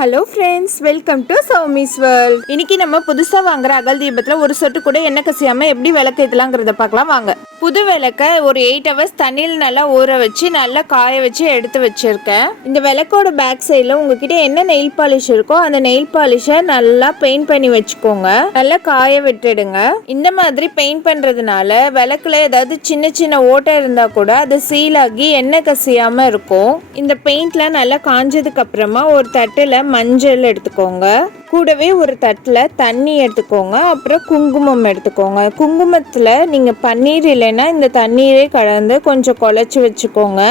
Hello friends, welcome to Soumi's world. இன்னைக்கு நம்ம புதுசாக வாங்குற அகல் தீபத்தில் ஒரு சொட்டு கூட எண்ணெய் கசியாமல் எப்படி விளக்கு ஏற்றலாங்கிறத பார்க்கலாம் வாங்க. புது விளக்க ஒரு 8 hours தண்ணியில் நல்லா ஊற வச்சு நல்லா காய வச்சு எடுத்து வச்சிருக்கேன். இந்த விளக்கோட பேக் சைடில் உங்ககிட்ட என்ன நெயில் பாலிஷ் இருக்கோ அந்த நெயில் பாலிஷை நல்லா பெயிண்ட் பண்ணி வச்சுக்கோங்க. நல்லா காய விட்டுடுங்க. இந்த மாதிரி பெயிண்ட் பண்ணுறதுனால விளக்குல ஏதாவது சின்ன சின்ன ஓட்டை இருந்தால் கூட அது சீல் ஆகி எண்ணெய் கசியாமல் இருக்கும். இந்த பெயிண்ட்ல நல்லா காஞ்சதுக்கு அப்புறமா ஒரு தட்டில் மஞ்சள் எடுத்துக்கோங்க. கூடவே ஒரு தட்டில் தண்ணி எடுத்துக்கோங்க. அப்புறம் குங்குமம் எடுத்துக்கோங்க. குங்குமத்தில் நீங்கள் பன்னீர் இல்லைன்னா இந்த தண்ணீரே கலந்து கொஞ்சம் குழச்சி வச்சுக்கோங்க.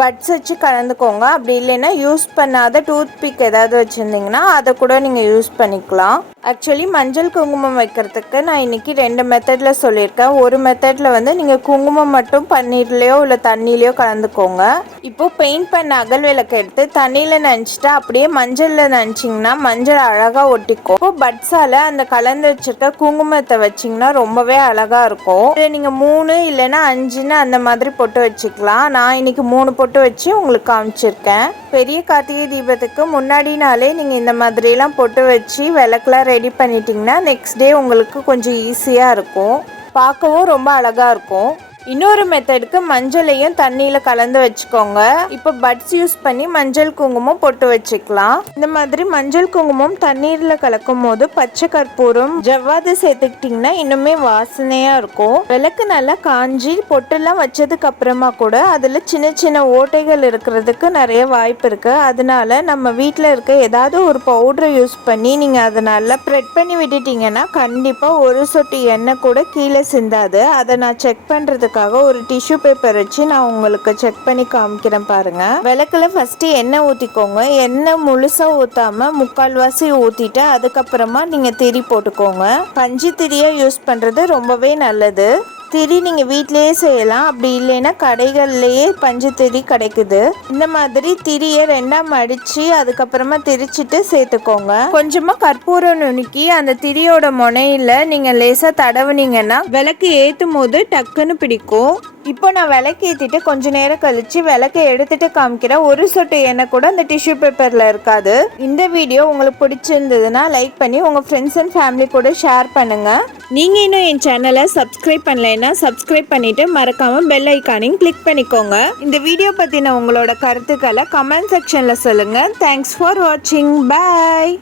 பட்ஸ் வச்சு கலந்துக்கோங்க. அப்படி இல்லைன்னா யூஸ் பண்ணாத டூத் பிக் ஏதாவது வச்சுருந்தீங்கன்னா அதை கூட நீங்கள் யூஸ் பண்ணிக்கலாம். ஆக்சுவலி மஞ்சள் குங்குமம் வைக்கிறதுக்கு நான் இன்றைக்கி 2 மெத்தடில் சொல்லியிருக்கேன். ஒரு மெத்தடில் நீங்கள் குங்குமம் மட்டும் பன்னீர்லேயோ இல்லை தண்ணியிலையோ கலந்துக்கோங்க. இப்போது பெயிண்ட் பண்ண அகல் விளக்கு எடுத்து தண்ணியில் நனைச்சிட்டு அப்படியே மஞ்சளில் நனைச்சிங்கன்னா மஞ்சள் அழகாக ஒட்டிக்கும். இப்போ பட்ஸால் அந்த கலந்து வச்சுருக்க குங்குமத்தை வச்சிங்கன்னா ரொம்பவே அழகாக இருக்கும். இதை நீங்கள் 3 இல்லைன்னா 5ன்னு அந்த மாதிரி போட்டு வச்சுக்கலாம். நான் இன்றைக்கி 3 போட்டு வச்சு உங்களுக்கு காமிச்சிருக்கேன். பெரிய கார்த்திகை தீபத்துக்கு முன்னாடி நாளே நீங்கள் இந்த மாதிரிலாம் போட்டு வச்சு விளக்குலாம் ரெடி பண்ணிட்டீங்கன்னா நெக்ஸ்ட் டே உங்களுக்கு கொஞ்சம் ஈஸியாக இருக்கும். பார்க்கவும் ரொம்ப அழகாக இருக்கும். இன்னொரு மெத்தடுக்கு மஞ்சளையும் தண்ணியில் கலந்து வச்சுக்கோங்க. இப்போ பட்ஸ் யூஸ் பண்ணி மஞ்சள் குங்குமம் போட்டு வச்சுக்கலாம். இந்த மாதிரி மஞ்சள் குங்குமம் தண்ணீரில் கலக்கும் போது பச்சை கற்பூரம் ஜவ்வாது சேர்த்துக்கிட்டிங்கன்னா இன்னுமே வாசனையாக இருக்கும். விளக்கு நல்லா காஞ்சி பொட்டெல்லாம் வச்சதுக்கு அப்புறமா கூட அதில் சின்ன சின்ன ஓட்டைகள் இருக்கிறதுக்கு நிறைய வாய்ப்பு இருக்குது. அதனால நம்ம வீட்டில் இருக்க ஏதாவது ஒரு பவுடரை யூஸ் பண்ணி நீங்கள் அதை நல்லா ஸ்ப்ரெட் பண்ணி விட்டுட்டிங்கன்னா கண்டிப்பாக ஒரு சொட்டு எண்ணெய் கூட கீழே சிந்தாது. அதை நான் செக் பண்ணுறதுக்கு ஒரு டிஷ்யூ பேப்பர் வச்சு நான் உங்களுக்கு செக் பண்ணி காமிக்கிறேன் பாருங்க. விளக்குல ஃபர்ஸ்ட் எண்ணெய் ஊத்திக்கோங்க. எண்ணெய் முழுசா ஊத்தாம முக்கால்வாசி ஊத்திட்டு அதுக்கப்புறமா நீங்க திரி போட்டுக்கோங்க. பஞ்சு திரியா யூஸ் பண்றது ரொம்பவே நல்லது. திரி நீங்கள் வீட்டிலேயே செய்யலாம். அப்படி இல்லைன்னா கடைகள்லேயே பஞ்சு திரி கிடைக்குது. இந்த மாதிரி திரியை 2ஆ மடித்து அதுக்கப்புறமா திரிச்சிட்டு சேர்த்துக்கோங்க. கொஞ்சமாக கற்பூரம் நுணுக்கி அந்த திரியோட முனையில் நீங்கள் லேசாக தடவுனீங்கன்னா விளக்கு ஏற்றும் போது டக்குன்னு பிடிக்கும். இப்போ நான் விளக்கு ஏற்றிட்டு கொஞ்ச நேரம் கழிச்சு விளக்கை எடுத்துட்டு காமிக்கிறேன். ஒரு சொட்டு எண்ணெய் கூட அந்த டிஷ்யூ பேப்பரில் இருக்காது. இந்த வீடியோ உங்களுக்கு பிடிச்சிருந்ததுன்னா லைக் பண்ணி உங்கள் ஃப்ரெண்ட்ஸ் அண்ட் ஃபேமிலி கூட ஷேர் பண்ணுங்கள். நீங்கள் இன்னும் என் சேனலை சப்ஸ்கிரைப் பண்ணலைன்னா சப்ஸ்கிரைப் பண்ணிவிட்டு மறக்காமல் பெல் ஐக்கானையும் கிளிக் பண்ணிக்கோங்க. இந்த வீடியோ பற்றின உங்களோட கருத்துக்களை கமெண்ட் செக்ஷனில் சொல்லுங்கள். தேங்க்ஸ் ஃபார் வாட்சிங். பாய்.